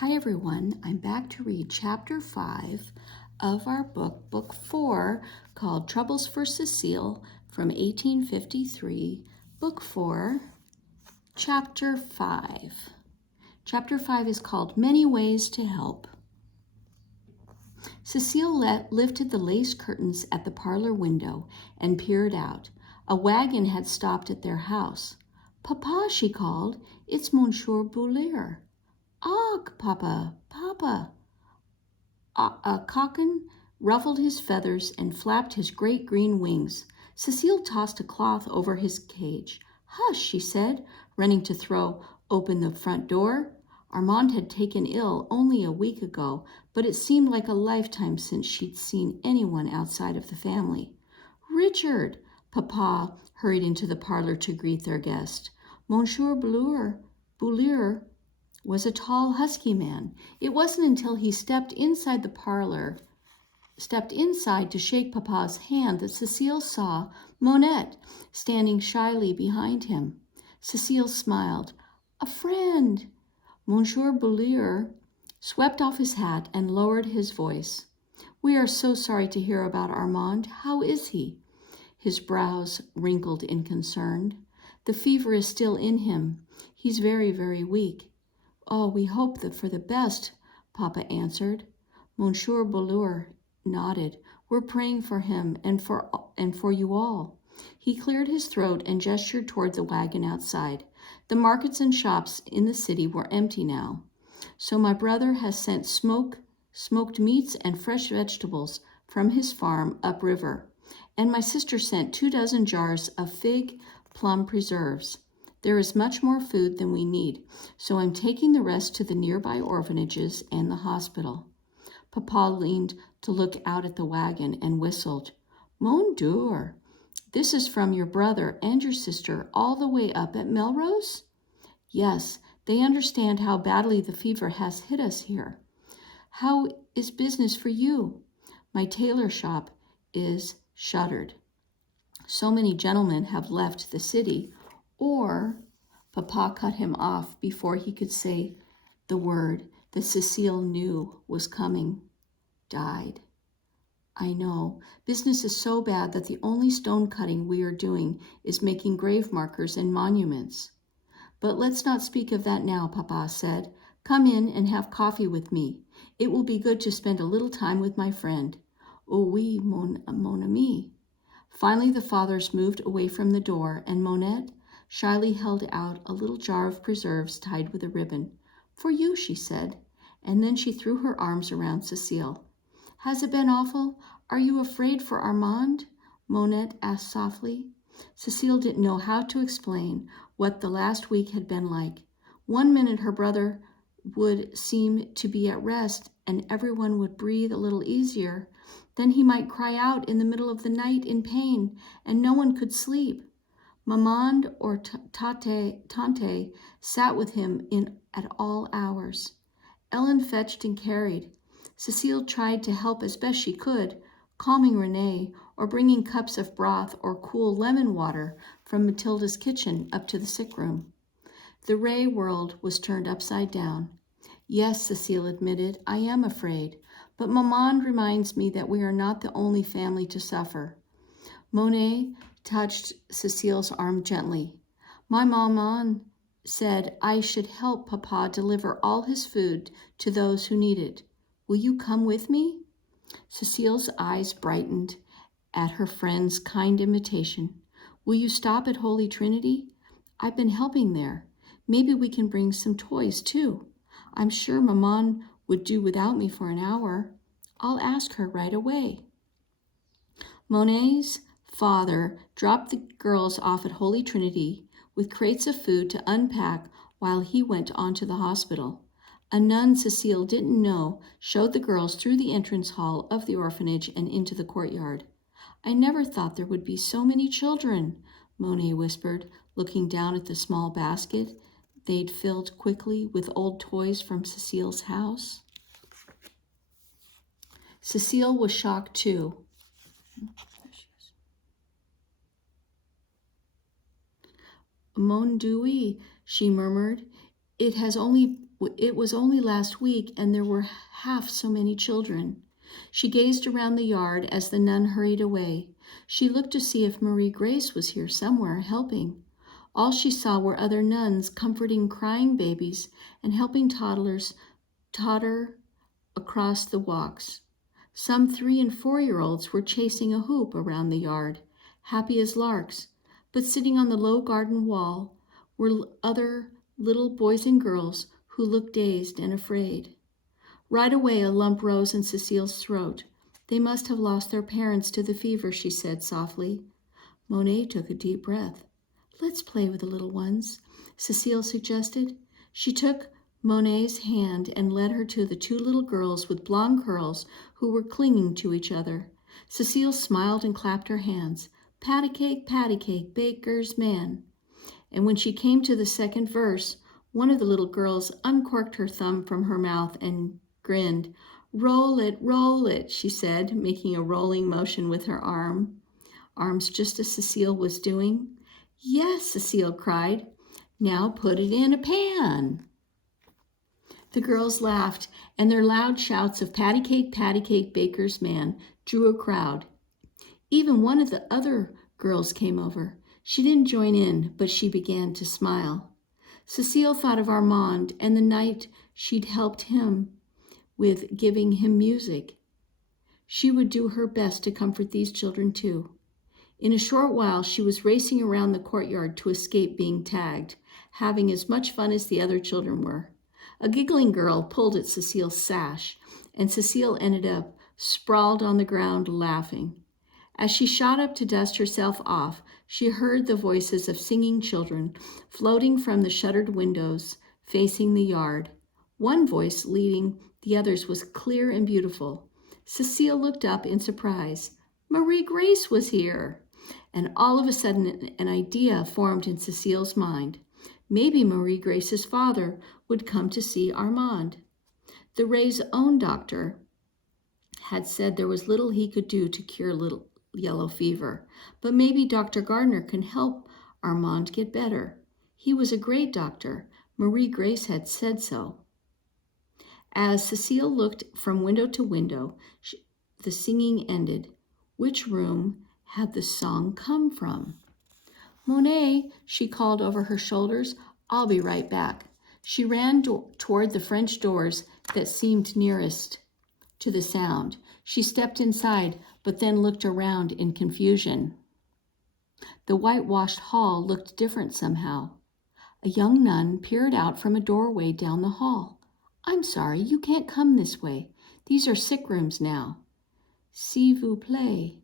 Hi everyone, I'm back to read Chapter 5 of our book 4, called Troubles for Cecile from 1853, Book 4, Chapter 5. Chapter 5 is called Many Ways to Help. Cecile lifted the lace curtains at the parlor window and peered out. A wagon had stopped at their house. "Papa," she called, "it's Monsieur Bouler." "Ach, Papa, Papa!" A cocken ruffled his feathers and flapped his great green wings. Cecile tossed a cloth over his cage. "Hush," she said, running to throw open the front door. Armand had taken ill only a week ago, but it seemed like a lifetime since she'd seen anyone outside of the family. "Richard!" Papa hurried into the parlor to greet their guest. Monsieur Bouler was a tall, husky man. It wasn't until he stepped inside to shake Papa's hand that Cecile saw Monette standing shyly behind him. Cecile smiled. "A friend!" Monsieur Bouler swept off his hat and lowered his voice. "We are so sorry to hear about Armand. How is he?" His brows wrinkled in concern. "The fever is still in him. He's very, very weak." "Oh, we hope that for the best," Papa answered. Monsieur Bouler nodded. "We're praying for him and for you all." He cleared his throat and gestured toward the wagon outside. The markets and shops in the city were empty now. "So my brother has sent smoked meats and fresh vegetables from his farm upriver. And my sister sent 24 jars of fig plum preserves. There is much more food than we need, so I'm taking the rest to the nearby orphanages and the hospital." Papa leaned to look out at the wagon and whistled. "Mon Dieu, this is from your brother and your sister all the way up at Melrose?" "Yes, they understand how badly the fever has hit us here." "How is business for you?" "My tailor shop is shuttered. So many gentlemen have left the city, or—" Papa cut him off before he could say the word that Cecile knew was coming. "Died." "I know. Business is so bad that the only stone cutting we are doing is making grave markers and monuments." "But let's not speak of that now," Papa said. "Come in and have coffee with me. It will be good to spend a little time with my friend." "Oh oui, mon ami." Finally the fathers moved away from the door, and Monette shyly held out a little jar of preserves tied with a ribbon. "For you," she said, and then she threw her arms around Cecile. "Has it been awful? Are you afraid for Armand?" Monette asked softly. Cecile didn't know how to explain what the last week had been like. One minute her brother would seem to be at rest and everyone would breathe a little easier. Then he might cry out in the middle of the night in pain and no one could sleep. Maman or Tante sat with him at all hours. Ellen fetched and carried. Cecile tried to help as best she could, calming Renée or bringing cups of broth or cool lemon water from Matilda's kitchen up to the sick room. The Ray world was turned upside down. "Yes," Cecile admitted, "I am afraid, but Maman reminds me that we are not the only family to suffer." Monet touched Cecile's arm gently. "My maman said I should help Papa deliver all his food to those who need it. Will you come with me?" Cecile's eyes brightened at her friend's kind invitation. "Will you stop at Holy Trinity? I've been helping there. Maybe we can bring some toys, too. I'm sure Maman would do without me for an hour. I'll ask her right away." Monet's father dropped the girls off at Holy Trinity with crates of food to unpack while he went on to the hospital. A nun Cecile didn't know showed the girls through the entrance hall of the orphanage and into the courtyard. "I never thought there would be so many children," Monet whispered, looking down at the small basket they'd filled quickly with old toys from Cecile's house. Cecile was shocked too. "Mon Dieu," she murmured. It was only last week, and there were half so many children. She gazed around the yard as the nun hurried away. She looked to see if Marie Grace was here somewhere, helping. All she saw were other nuns comforting crying babies and helping toddlers totter across the walks. Some 3- and 4-year-olds were chasing a hoop around the yard, happy as larks, but sitting on the low garden wall were other little boys and girls who looked dazed and afraid. Right away a lump rose in Cecile's throat. They must have lost their parents to the fever, she said softly. Monet took a deep breath. Let's play with the little ones, Cecile suggested. She took Monet's hand and led her to the 2 little girls with blonde curls who were clinging to each other. Cecile smiled and clapped her hands. Patty cake, baker's man. And when she came to the second verse, one of the little girls uncorked her thumb from her mouth and grinned. Roll it, she said, making a rolling motion with her arms just as Cecile was doing. Yes, Cecile cried. Now put it in a pan. The girls laughed, and their loud shouts of patty cake, baker's man drew a crowd. Even one of the other girls came over. She didn't join in, but she began to smile. Cecile thought of Armand and the night she'd helped him with giving him music. She would do her best to comfort these children too. In a short while, she was racing around the courtyard to escape being tagged, having as much fun as the other children were. A giggling girl pulled at Cecile's sash, and Cecile ended up sprawled on the ground laughing. As she shot up to dust herself off, she heard the voices of singing children floating from the shuttered windows facing the yard. One voice leading the others was clear and beautiful. Cecile looked up in surprise. Marie Grace was here. And all of a sudden, an idea formed in Cecile's mind. Maybe Marie Grace's father would come to see Armand. The Ray's own doctor had said there was little he could do to cure little yellow fever, but maybe Dr. Gardner can help Armand get better. He was a great doctor. Marie Grace had said so. As Cecile looked from window to window, the singing ended. Which room had the song come from? Monet, she called over her shoulders, I'll be right back. She ran toward the French doors that seemed nearest to the sound. She stepped inside, but then looked around in confusion. The whitewashed hall looked different somehow. A young nun peered out from a doorway down the hall. I'm sorry, you can't come this way. These are sick rooms now. S'il vous plaît,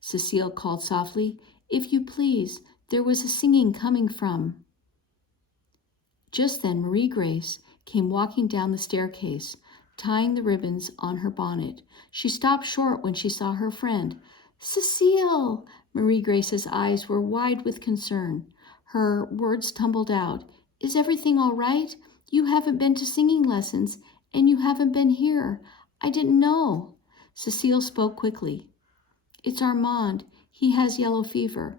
Cecile called softly. If you please, there was a singing coming from. Just then Marie Grace came walking down the staircase, tying the ribbons on her bonnet. She stopped short when she saw her friend. Cecile! Marie Grace's eyes were wide with concern. Her words tumbled out. Is everything all right? You haven't been to singing lessons, and you haven't been here. I didn't know. Cecile spoke quickly. It's Armand. He has yellow fever.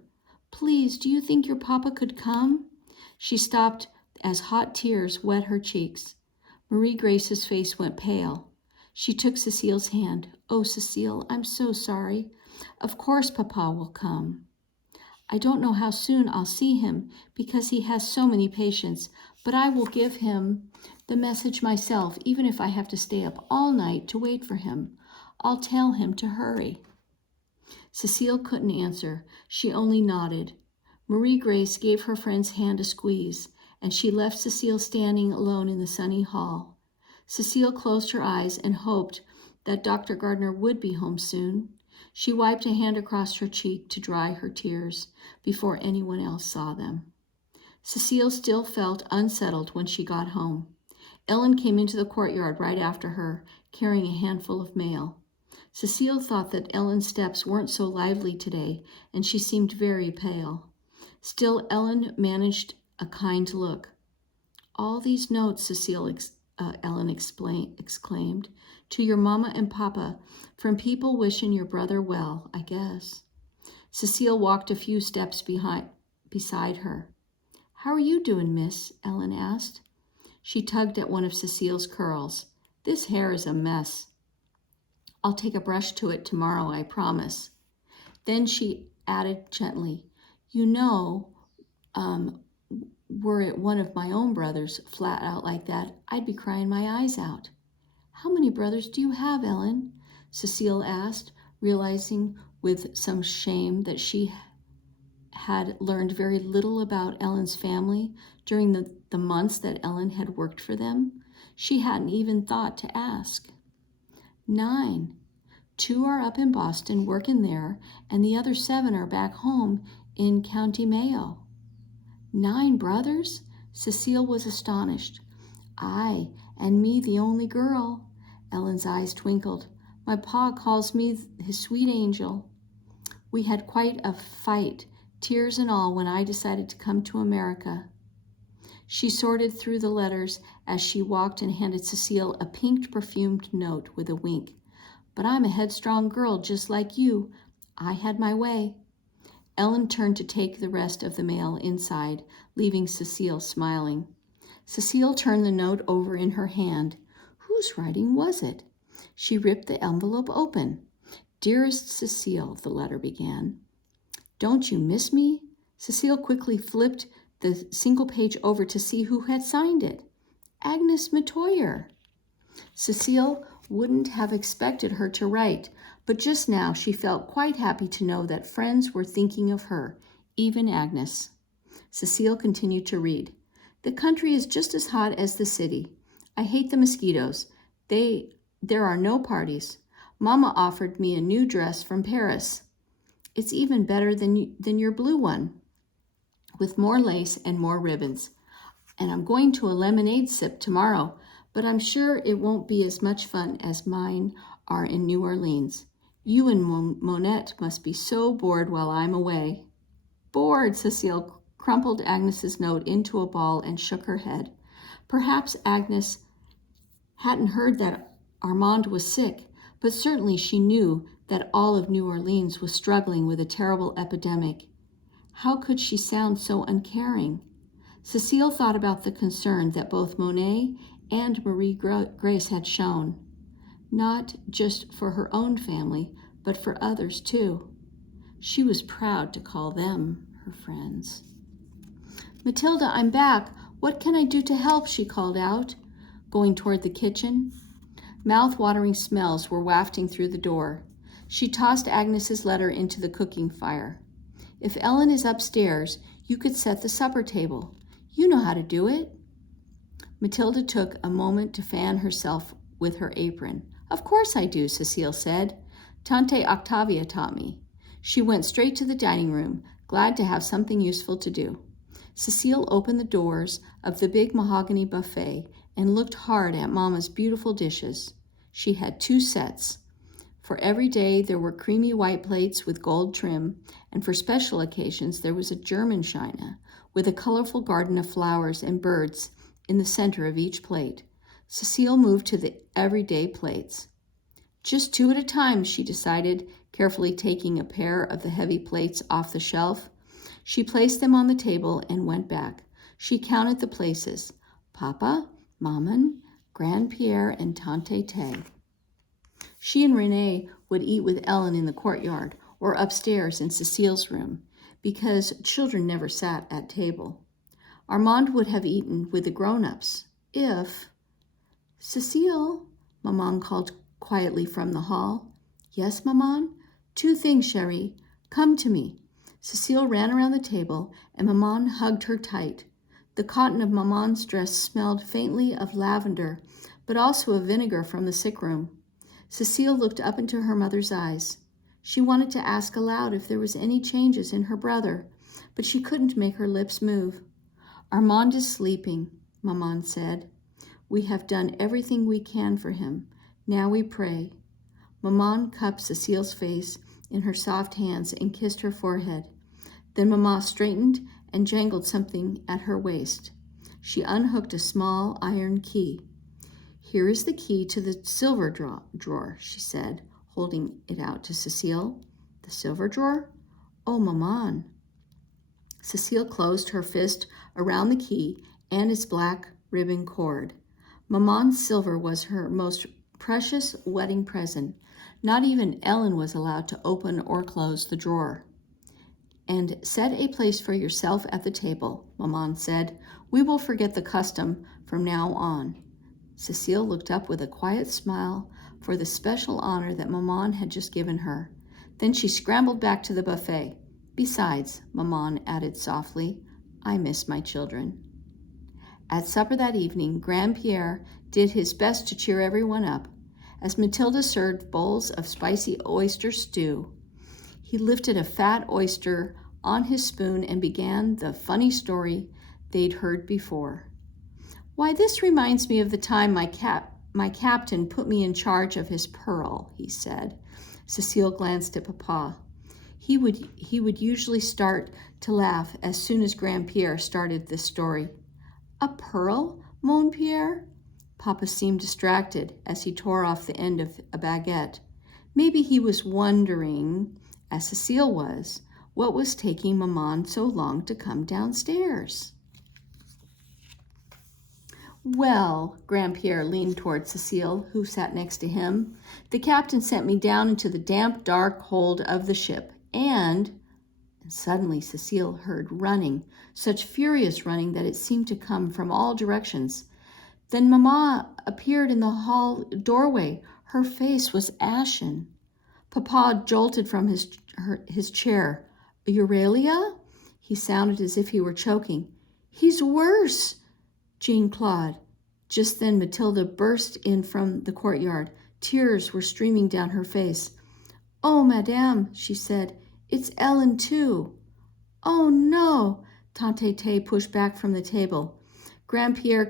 Please, do you think your papa could come? She stopped as hot tears wet her cheeks. Marie Grace's face went pale. She took Cecile's hand. Oh, Cecile, I'm so sorry. Of course Papa will come. I don't know how soon I'll see him because he has so many patients, but I will give him the message myself, even if I have to stay up all night to wait for him. I'll tell him to hurry. Cecile couldn't answer. She only nodded. Marie Grace gave her friend's hand a squeeze, and she left Cecile standing alone in the sunny hall. Cecile closed her eyes and hoped that Dr. Gardner would be home soon. She wiped a hand across her cheek to dry her tears before anyone else saw them. Cecile still felt unsettled when she got home. Ellen came into the courtyard right after her, carrying a handful of mail. Cecile thought that Ellen's steps weren't so lively today, and she seemed very pale. Still, Ellen managed a kind look. All these notes, Ellen exclaimed, to your mama and papa, from people wishing your brother well, I guess. Cecile walked a few steps beside her. How are you doing, miss? Ellen asked. She tugged at one of Cecile's curls. "This hair is a mess. I'll take a brush to it tomorrow, I promise." Then she added gently, "You know, were it one of my own brothers flat out like that, I'd be crying my eyes out." "How many brothers do you have, Ellen?" Cecile asked, realizing with some shame that she had learned very little about Ellen's family during the months that Ellen had worked for them. She hadn't even thought to ask. 9. 2 are up in Boston working there, and the other 7 are back home in County Mayo. 9 brothers? Cecile was astonished. "Aye, and me the only girl." Ellen's eyes twinkled. "My pa calls me his sweet angel. We had quite a fight, tears and all, when I decided to come to America." She sorted through the letters as she walked and handed Cecile a pink perfumed note with a wink. "But I'm a headstrong girl just like you. I had my way." Ellen turned to take the rest of the mail inside, leaving Cecile smiling. Cecile turned the note over in her hand. Whose writing was it? She ripped the envelope open. "Dearest Cecile," the letter began. "Don't you miss me?" Cecile quickly flipped the single page over to see who had signed it. Agnes Metoyer. Cecile wouldn't have expected her to write, but just now she felt quite happy to know that friends were thinking of her, even Agnes. Cecile continued to read. "The country is just as hot as the city. I hate the mosquitoes. There are no parties. Mama offered me a new dress from Paris. It's even better than your blue one, with more lace and more ribbons. And I'm going to a lemonade sip tomorrow, but I'm sure it won't be as much fun as mine are in New Orleans. You and Monette must be so bored while I'm away." "Bored," Cecile crumpled Agnes's note into a ball and shook her head. Perhaps Agnes hadn't heard that Armand was sick, but certainly she knew that all of New Orleans was struggling with a terrible epidemic. How could she sound so uncaring? Cecile thought about the concern that both Monet and Marie Grace had shown, not just for her own family, but for others too. She was proud to call them her friends. "Matilda, I'm back. What can I do to help?" she called out, going toward the kitchen. Mouth-watering smells were wafting through the door. She tossed Agnes's letter into the cooking fire. "If Ellen is upstairs, you could set the supper table. You know how to do it." Matilda took a moment to fan herself with her apron. "Of course I do," Cecile said. "Tante Octavia taught me." She went straight to the dining room, glad to have something useful to do. Cecile opened the doors of the big mahogany buffet and looked hard at Mama's beautiful dishes. She had 2 sets. For every day there were creamy white plates with gold trim, and for special occasions there was a German china with a colorful garden of flowers and birds in the center of each plate. Cecile moved to the everyday plates. "Just 2 at a time," she decided, carefully taking a pair of the heavy plates off the shelf. She placed them on the table and went back. She counted the places: Papa, Maman, Grand Pierre, and Tante Tay. She and Renee would eat with Ellen in the courtyard or upstairs in Cecile's room, because children never sat at table. Armand would have eaten with the grown-ups if... "Cecile," Maman called quietly from the hall. "Yes, Maman?" "2 things, chérie. Come to me." Cecile ran around the table, and Maman hugged her tight. The cotton of Maman's dress smelled faintly of lavender, but also of vinegar from the sick room. Cecile looked up into her mother's eyes. She wanted to ask aloud if there was any changes in her brother, but she couldn't make her lips move. "Armand is sleeping," Maman said. "We have done everything we can for him. Now we pray." Maman cupped Cecile's face in her soft hands and kissed her forehead. Then Mama straightened and jangled something at her waist. She unhooked a small iron key. "Here is the key to the silver drawer," she said, holding it out to Cecile. "The silver drawer? Oh, Maman." Cecile closed her fist around the key and its black ribbon cord. Maman's silver was her most precious wedding present. Not even Ellen was allowed to open or close the drawer. And set a place for yourself at the table, Maman said. We will forget the custom from now on. Cecile looked up with a quiet smile for the special honor that Maman had just given her. Then she scrambled back to the buffet. Besides, Maman added softly, I miss my children. At supper that evening, Grandpierre did his best to cheer everyone up. As Matilda served bowls of spicy oyster stew, he lifted a fat oyster on his spoon and began the funny story they'd heard before. Why, this reminds me of the time my captain put me in charge of his pearl, he said. Cecile glanced at Papa. He would usually start to laugh as soon as Grandpierre started this story. A pearl, moaned Pierre? Papa seemed distracted as he tore off the end of a baguette. Maybe he was wondering, as Cecile was, what was taking Maman so long to come downstairs. Well, Grandpierre leaned toward Cecile, who sat next to him. The captain sent me down into the damp, dark hold of the ship, and suddenly Cecile heard running, such furious running that it seemed to come from all directions. Then Mamma appeared in the hall doorway. Her face was ashen. Papa jolted from his chair. Aurelia? He sounded as if he were choking. He's worse, Jean Claude. Just then Matilda burst in from the courtyard. Tears were streaming down her face. Oh, madame, she said, it's Ellen too. Oh, no, Tante Tay pushed back from the table. Grandpierre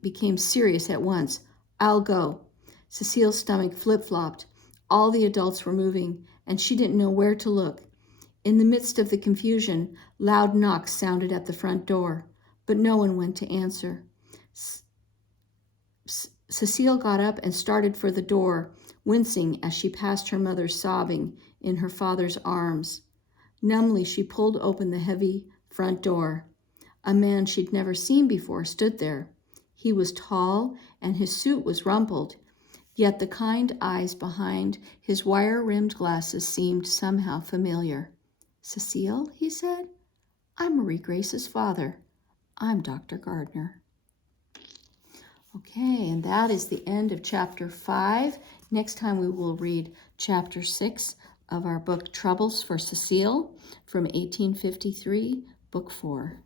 became serious at once. I'll go. Cecile's stomach flip-flopped. All the adults were moving, and she didn't know where to look. In the midst of the confusion, loud knocks sounded at the front door, but no one went to answer. Cecile got up and started for the door, wincing as she passed her mother sobbing in her father's arms. Numbly, she pulled open the heavy front door. A man she'd never seen before stood there. He was tall, and his suit was rumpled, yet the kind eyes behind his wire-rimmed glasses seemed somehow familiar. Cecile, he said, I'm Marie Grace's father. I'm Dr. Gardner. Okay, and that is the end of chapter 5. Next time we will read chapter 6 of our book Troubles for Cecile from 1853, book 4.